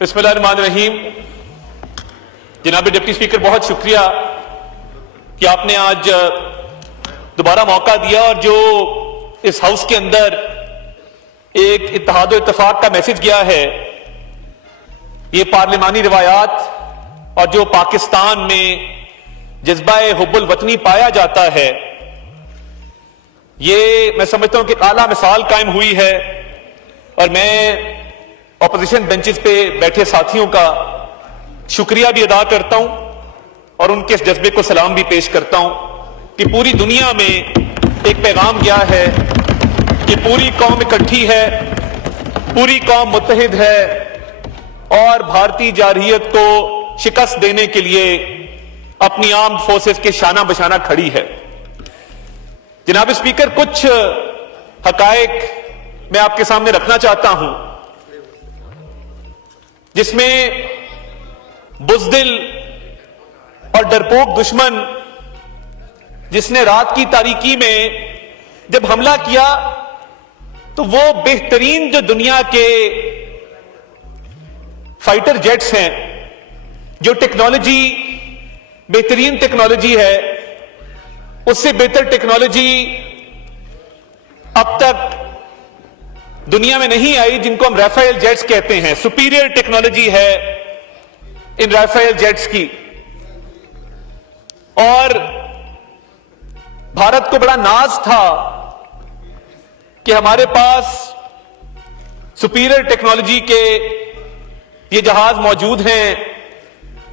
بسم اللہ الرحمن الرحیم. جناب ڈپٹی اسپیکر بہت شکریہ کہ آپ نے آج دوبارہ موقع دیا اور جو اس ہاؤس کے اندر ایک اتحاد و اتفاق کا میسج گیا ہے، یہ پارلیمانی روایات اور جو پاکستان میں جذبہ حب الوطنی پایا جاتا ہے، یہ میں سمجھتا ہوں کہ اعلیٰ مثال قائم ہوئی ہے. اور میں اپوزیشن بینچز پہ بیٹھے ساتھیوں کا شکریہ بھی ادا کرتا ہوں اور ان کے اس جذبے کو سلام بھی پیش کرتا ہوں کہ پوری دنیا میں ایک پیغام گیا ہے کہ پوری قوم اکٹھی ہے، پوری قوم متحد ہے اور بھارتی جارحیت کو شکست دینے کے لیے اپنی آرمڈ فورسز کے شانہ بشانہ کھڑی ہے. جناب اسپیکر، کچھ حقائق میں آپ کے سامنے رکھنا چاہتا ہوں جس میں بزدل اور ڈرپوک دشمن جس نے رات کی تاریکی میں جب حملہ کیا تو وہ بہترین جو دنیا کے فائٹر جیٹس ہیں، جو ٹیکنالوجی بہترین ٹیکنالوجی ہے، اس سے بہتر ٹیکنالوجی اب تک دنیا میں نہیں آئی، جن کو ہم رافیل جیٹس کہتے ہیں. سپیریئر ٹیکنالوجی ہے ان رافیل جیٹس کی. اور بھارت کو بڑا ناز تھا کہ ہمارے پاس سپیریئر ٹیکنالوجی کے یہ جہاز موجود ہیں،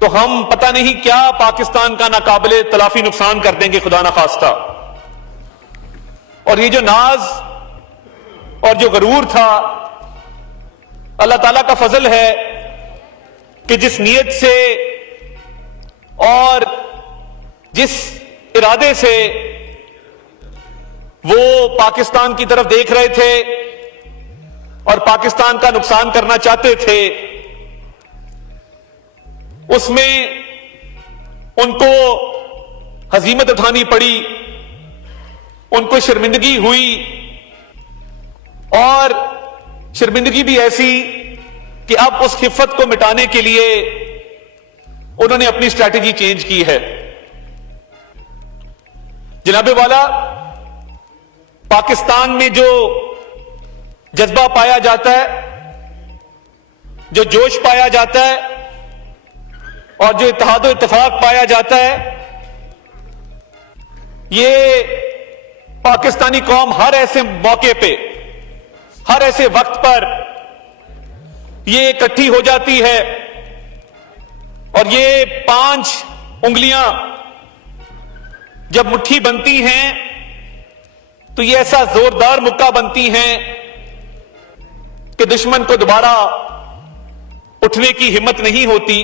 تو ہم پتہ نہیں کیا پاکستان کا ناقابل تلافی نقصان کر دیں گے خدا نخواستہ. اور یہ جو ناز اور جو غرور تھا، اللہ تعالیٰ کا فضل ہے کہ جس نیت سے اور جس ارادے سے وہ پاکستان کی طرف دیکھ رہے تھے اور پاکستان کا نقصان کرنا چاہتے تھے، اس میں ان کو ہزیمت اٹھانی پڑی، ان کو شرمندگی ہوئی، اور شرمندگی بھی ایسی کہ اب اس خفت کو مٹانے کے لیے انہوں نے اپنی اسٹریٹجی چینج کی ہے. جناب والا، پاکستان میں جو جذبہ پایا جاتا ہے، جو جوش پایا جاتا ہے اور جو اتحاد و اتفاق پایا جاتا ہے، یہ پاکستانی قوم ہر ایسے موقع پہ، ہر ایسے وقت پر یہ اکٹھی ہو جاتی ہے اور یہ 5 انگلیاں جب مٹھی بنتی ہیں تو یہ ایسا زوردار مکہ بنتی ہیں کہ دشمن کو دوبارہ اٹھنے کی ہمت نہیں ہوتی.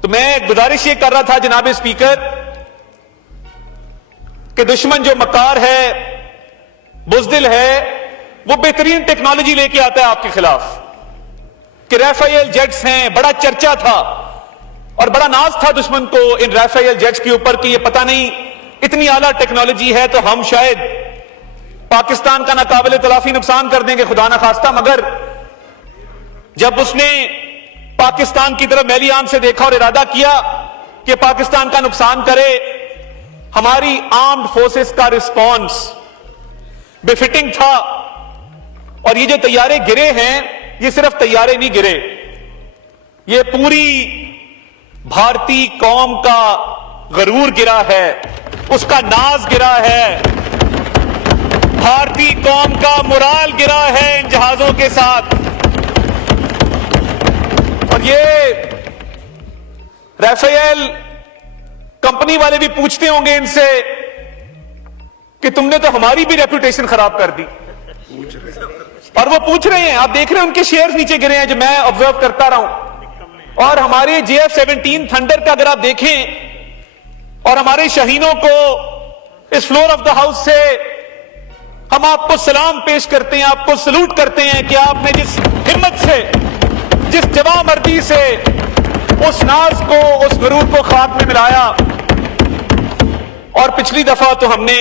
تو میں گزارش یہ کر رہا تھا جناب اسپیکر کہ دشمن جو مکار ہے، بزدل ہے، وہ بہترین ٹیکنالوجی لے کے آتا ہے آپ کے خلاف کہ رافیل جیٹس ہیں. بڑا چرچا تھا اور بڑا ناز تھا دشمن کو ان رافیل جیٹس کے اوپر کہ یہ پتہ نہیں اتنی اعلیٰ ٹیکنالوجی ہے تو ہم شاید پاکستان کا ناقابل تلافی نقصان کر دیں گے خدا نخواستہ. مگر جب اس نے پاکستان کی طرف میلی آنکھ سے دیکھا اور ارادہ کیا کہ پاکستان کا نقصان کرے، ہماری آرمڈ فورسز کا رسپانس بے فٹنگ تھا. اور یہ جو طیارے گرے ہیں، یہ صرف طیارے نہیں گرے، یہ پوری بھارتی قوم کا غرور گرا ہے، اس کا ناز گرا ہے، بھارتی قوم کا مرال گرا ہے ان جہازوں کے ساتھ. اور یہ رافیل کمپنی والے بھی پوچھتے ہوں گے ان سے کہ تم نے تو ہماری بھی ریپوٹیشن خراب کر دی، اور وہ پوچھ رہے ہیں. آپ دیکھ رہے ہیں ان کے شیئرز نیچے گرے ہیں جو میں آبزرو کرتا رہا ہوں. اور ہمارے JF-17 تھنڈر کا اگر آپ دیکھیں اور ہمارے شاہینوں کو اس فلور آف دا ہاؤس سے ہم آپ کو سلام پیش کرتے ہیں، آپ کو سلوٹ کرتے ہیں کہ آپ نے جس ہمت سے، جس جواں مردی سے اس ناز کو، اس غرور کو خاک میں ملایا. اور پچھلی دفعہ تو ہم نے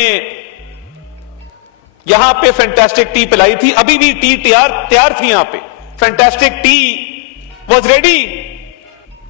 یہاں پہ فینٹاسٹک ٹی پلائی تھی، ابھی بھی ٹی تیار تھی یہاں پہ. فینٹاسٹک ٹی was ready,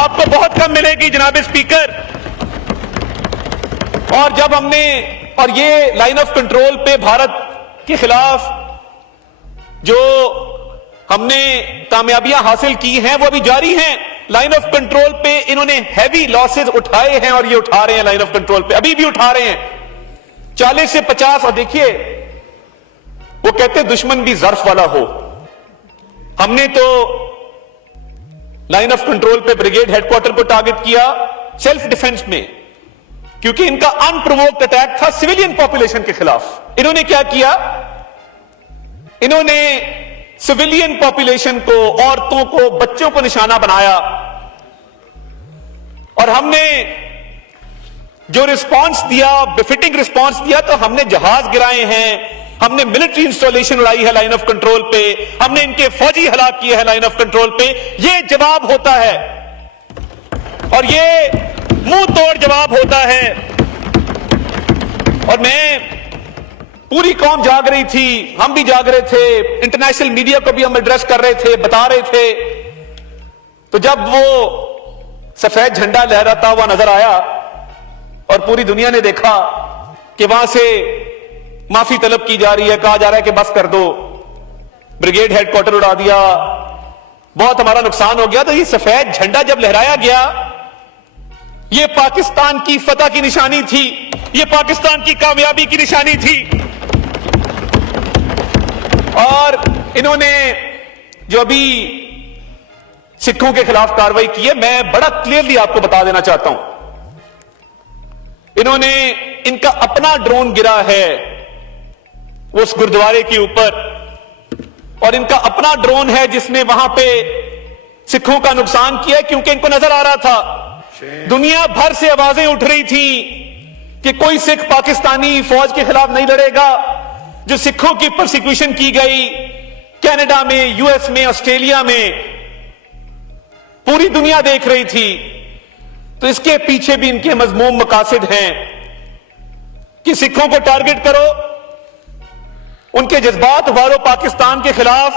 آپ کو بہت کم ملے گی جناب اسپیکر. اور جب ہم نے اور یہ لائن آف کنٹرول پہ بھارت کے خلاف جو ہم نے کامیابیاں حاصل کی ہیں وہ ابھی جاری ہیں. لائن آف کنٹرول پہ انہوں نے ہیوی لاسز اٹھائے ہیں اور یہ اٹھا رہے ہیں لائن آف کنٹرول پہ, ابھی بھی اٹھا رہے ہیں 40 سے 50. اور دیکھیے وہ کہتے ہیں دشمن بھی ظرف والا ہو. ہم نے تو لائن آف کنٹرول پہ بریگیڈ ہیڈ کوارٹر کو ٹارگٹ کیا سیلف ڈیفنس میں, کیونکہ ان کا ان پرووکڈ اٹیک تھا سویلین پاپولیشن کے خلاف. انہوں نے کیا کیا, انہوں نے سویلین پاپولیشن کو, عورتوں کو, بچوں کو نشانہ بنایا. اور ہم نے جو رسپانس دیا, بفٹنگ رسپانس دیا, تو ہم نے جہاز گرائے ہیں, ہم نے ملٹری انسٹالیشن اڑائی ہے لائن آف کنٹرول پہ, ہم نے ان کے فوجی ہلاک کیے ہیں لائن آف کنٹرول پہ. یہ جواب ہوتا ہے اور یہ منہ توڑ جواب ہوتا ہے. اور میں پوری قوم جاگ رہی تھی, ہم بھی جاگ رہے تھے, انٹرنیشنل میڈیا کو بھی ہم ایڈریس کر رہے تھے, بتا رہے تھے. تو جب وہ سفید جھنڈا لہراتا ہوا نظر آیا اور پوری دنیا نے دیکھا کہ وہاں سے معافی طلب کی جا رہی ہے, کہا جا رہا ہے کہ بس کر دو, بریگیڈ ہیڈ کوارٹر اڑا دیا, بہت ہمارا نقصان ہو گیا. تو یہ سفید جھنڈا جب لہرایا گیا یہ پاکستان کی فتح کی نشانی تھی, یہ پاکستان کی کامیابی کی نشانی تھی. اور انہوں نے جو ابھی سکھوں کے خلاف کارروائی کی ہے, میں بڑا کلیئرلی آپ کو بتا دینا چاہتا ہوں, انہوں نے ان کا اپنا ڈرون گرا ہے اس گردوارے کے اوپر, اور ان کا اپنا ڈرون ہے جس نے وہاں پہ سکھوں کا نقصان کیا, کیونکہ ان کو نظر آ رہا تھا دنیا بھر سے آوازیں اٹھ رہی تھی کہ کوئی سکھ پاکستانی فوج کے خلاف نہیں لڑے گا. جو سکھوں کی پرسیکیوشن کی گئی کینیڈا میں, یو ایس میں, آسٹریلیا میں, پوری دنیا دیکھ رہی تھی. تو اس کے پیچھے بھی ان کے مذموم مقاصد ہیں کہ سکھوں کو ٹارگٹ کرو, ان کے جذبات وارو پاکستان کے خلاف.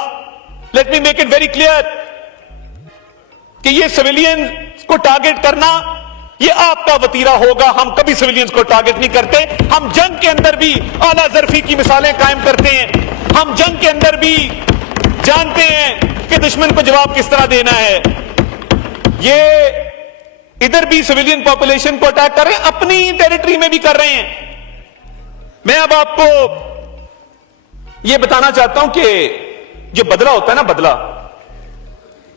Let me make it very clear کہ یہ سویلین کو ٹارگٹ کرنا یہ آپ کا وتیرہ ہوگا. ہم کبھی سویلینز کو ٹارگٹ نہیں کرتے. ہم جنگ کے اندر بھی اعلیٰ ظرفی کی مثالیں قائم کرتے ہیں, ہم جنگ کے اندر بھی جانتے ہیں کہ دشمن کو جواب کس طرح دینا ہے. یہ ادھر بھی سویلین پاپولیشن کو اٹیک کر رہے ہیں, اپنی ٹیریٹری میں بھی کر رہے ہیں. میں اب آپ کو یہ بتانا چاہتا ہوں کہ جو بدلہ ہوتا ہے نا, بدلہ,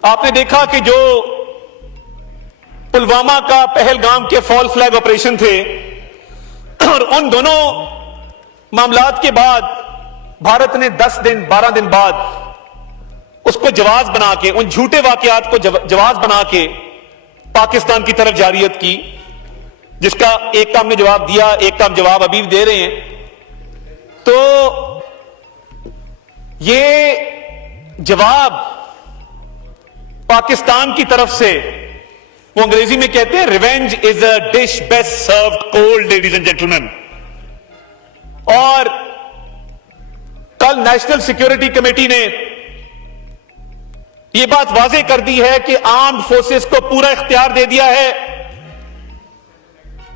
آپ نے دیکھا کہ جو پلوامہ کا پہلگام کے فال فلیگ آپریشن تھے, اور ان دونوں معاملات کے بعد بھارت نے 10 دن 12 دن بعد اس کو جواز بنا کے, ان جھوٹے واقعات کو جواز بنا کے پاکستان کی طرف جاریت کی, جس کا ایک کا ہم نے جواب دیا, ایک کا ہم جواب ابھی بھی دے رہے ہیں. تو یہ جواب پاکستان کی طرف سے, وہ انگریزی میں کہتے ہیں revenge is a dish best served cold, ladies and gentleman. اور کل نیشنل سیکیورٹی کمیٹی نے یہ بات واضح کر دی ہے کہ آرمڈ فورسز کو پورا اختیار دے دیا ہے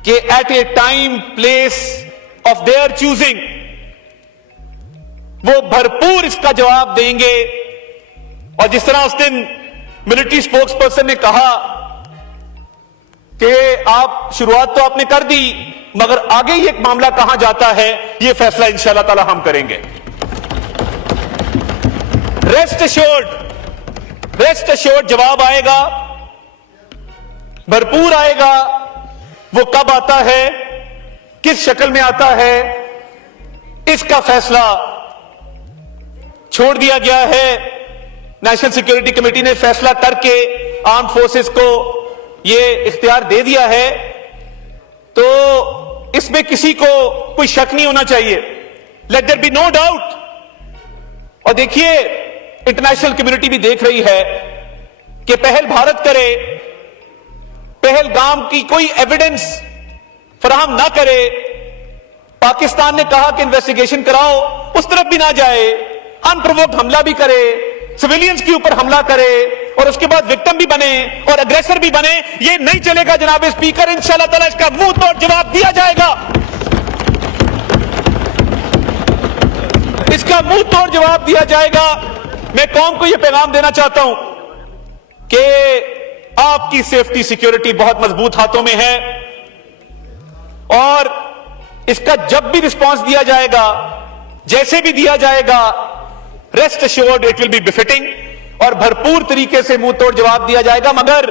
کہ at a time place of their choosing وہ بھرپور اس کا جواب دیں گے. اور جس طرح اس دن ملٹری اسپوکس پرسن نے کہا کہ آپ شروعات تو آپ نے کر دی, مگر آگے یہ ایک معاملہ کہاں جاتا ہے یہ فیصلہ انشاءاللہ تعالی ہم کریں گے. ریسٹ ایشورڈ جواب آئے گا, بھرپور آئے گا. وہ کب آتا ہے, کس شکل میں آتا ہے, اس کا فیصلہ چھوڑ دیا گیا ہے. نیشنل سیکیورٹی کمیٹی نے فیصلہ کر کے آرم فورسز کو یہ اختیار دے دیا ہے. تو اس میں کسی کو کوئی شک نہیں ہونا چاہیے. Let there be no doubt. اور دیکھیے انٹرنیشنل کمیونٹی بھی دیکھ رہی ہے کہ پہل بھارت کرے, پہلگام کی کوئی ایویڈنس فراہم نہ کرے. پاکستان نے کہا کہ انویسٹیگیشن کراؤ, اس طرف بھی نہ جائے, ان پرووکڈ حملہ بھی کرے, سویلینز کے اوپر حملہ کرے, اور اس کے بعد وکٹم بھی بنے اور اگریسر بھی بنے. یہ نہیں چلے گا جناب اسپیکر. انشاءاللہ تعالی اس کا منہ توڑ جواب دیا جائے گا. اس کا منہ توڑ جواب دیا جائے گا. میں قوم کو یہ پیغام دینا چاہتا ہوں کہ آپ کی سیفٹی سیکیورٹی بہت مضبوط ہاتھوں میں ہے, اور اس کا جب بھی رسپانس دیا جائے گا, جیسے بھی دیا جائے گا, rest assured it will be befitting, اور بھرپور طریقے سے منہ توڑ جواب دیا جائے گا. مگر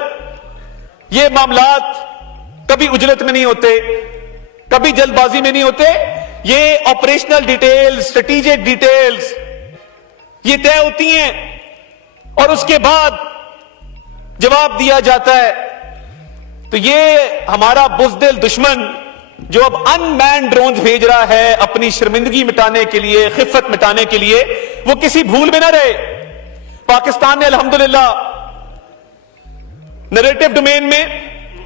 یہ معاملات کبھی اجلت میں نہیں ہوتے, کبھی جلد بازی میں نہیں ہوتے. یہ آپریشنل ڈیٹیلز, اسٹریٹجک ڈیٹیلز یہ طے ہوتی ہیں, اور اس کے بعد جواب دیا جاتا ہے. تو یہ ہمارا بزدل دشمن جو اب ان مین ڈرونز بھیج رہا ہے اپنی شرمندگی مٹانے کے لیے, خفت مٹانے کے لیے, وہ کسی بھول میں نہ رہے. پاکستان نے الحمدللہ نریٹو ڈومین میں,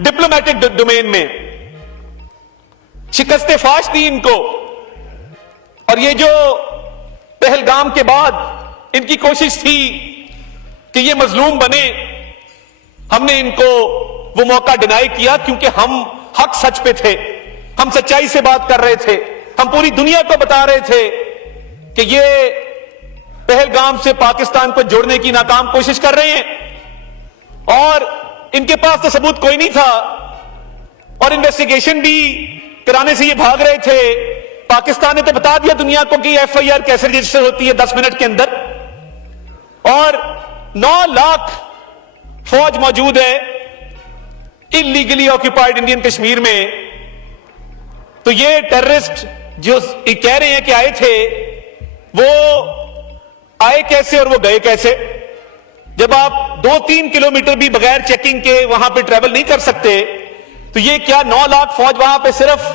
ڈپلومیٹک ڈومین میں شکست فاش دی ان کو, اور یہ جو پہلگام کے بعد ان کی کوشش تھی کہ یہ مظلوم بنے, ہم نے ان کو وہ موقع ڈینائی کیا, کیونکہ ہم حق سچ پہ تھے, ہم سچائی سے بات کر رہے تھے, ہم پوری دنیا کو بتا رہے تھے کہ یہ پہلگام سے پاکستان کو جوڑنے کی ناکام کوشش کر رہے ہیں, اور ان کے پاس تو ثبوت کوئی نہیں تھا, اور انویسٹیگیشن بھی کرانے سے یہ بھاگ رہے تھے. پاکستان نے تو بتا دیا دنیا کو کہ ایف آئی آر کیسے رجسٹر ہوتی ہے 10 منٹ کے اندر, اور 9 لاکھ فوج موجود ہے انلیگلی آکوپائڈ انڈین کشمیر میں. تو یہ ٹیررسٹ جو کہہ رہے ہیں کہ آئے تھے, وہ آئے کیسے اور وہ گئے کیسے؟ جب آپ 2-3 کلومیٹر بھی بغیر چیکنگ کے وہاں پہ ٹریول نہیں کر سکتے, تو یہ کیا 9 لاکھ فوج وہاں پہ صرف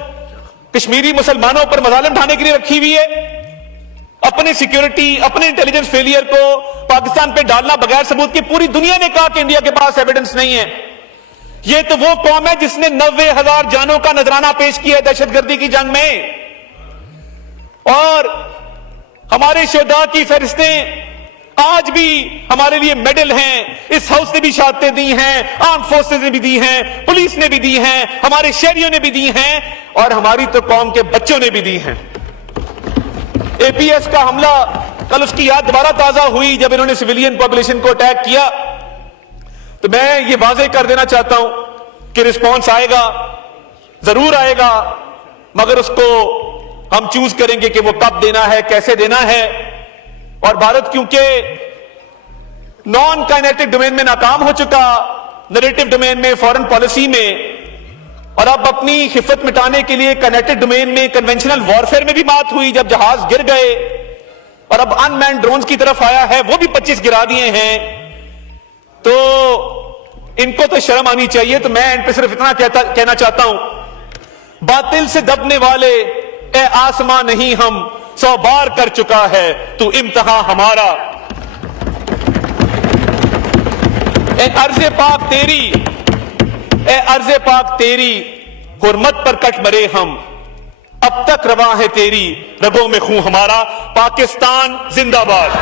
کشمیری مسلمانوں پر مظالم ڈھانے کے لیے رکھی ہوئی ہے؟ اپنے سیکیورٹی, اپنے انٹیلیجنس فیلئر کو پاکستان پہ ڈالنا بغیر ثبوت کی. پوری دنیا نے کہا کہ انڈیا کے پاس ایویڈنس نہیں ہے. یہ تو وہ قوم ہے جس نے 90,000 جانوں کا نذرانہ پیش کیا ہے دہشت گردی کی جنگ میں, اور ہمارے شہداء کی فہرستیں آج بھی ہمارے لیے میڈل ہیں. اس ہاؤس نے بھی شہادتیں دی ہیں, آرم فورسز نے بھی دی ہیں, پولیس نے بھی دی ہیں, ہمارے شہریوں نے بھی دی ہیں, اور ہماری تو قوم کے بچوں نے بھی دی ہیں. اے پی ایس کا حملہ, کل اس کی یاد دوبارہ تازہ ہوئی جب انہوں نے سویلین پاپولیشن کو اٹیک کیا. تو میں یہ واضح کر دینا چاہتا ہوں کہ رسپانس آئے گا, ضرور آئے گا, مگر اس کو ہم چوز کریں گے کہ وہ کب دینا ہے, کیسے دینا ہے. اور بھارت کیونکہ نان کائنیٹک ڈومین میں ناکام ہو چکا, نریٹو ڈومین میں, فورن پالیسی میں, اور اب اپنی خفت مٹانے کے لیے کائنیٹک ڈومین میں, کنونشنل وارفیئر میں بھی بات ہوئی جب جہاز گر گئے, اور اب ان مینڈ ڈرونز کی طرف آیا ہے, وہ بھی 25 گرا دیے ہیں. تو ان کو تو شرم آنی چاہیے. تو میں ان پہ صرف اتنا کہنا چاہتا ہوں, باطل سے دبنے والے اے آسمان نہیں ہم 100 بار کر چکا ہے تو امتحان ہمارا. اے ارض پاک تیری, اے ارض پاک تیری, حرمت پر کٹ مرے ہم, اب تک رواں ہے تیری رگوں میں خون ہمارا. پاکستان زندہ باد.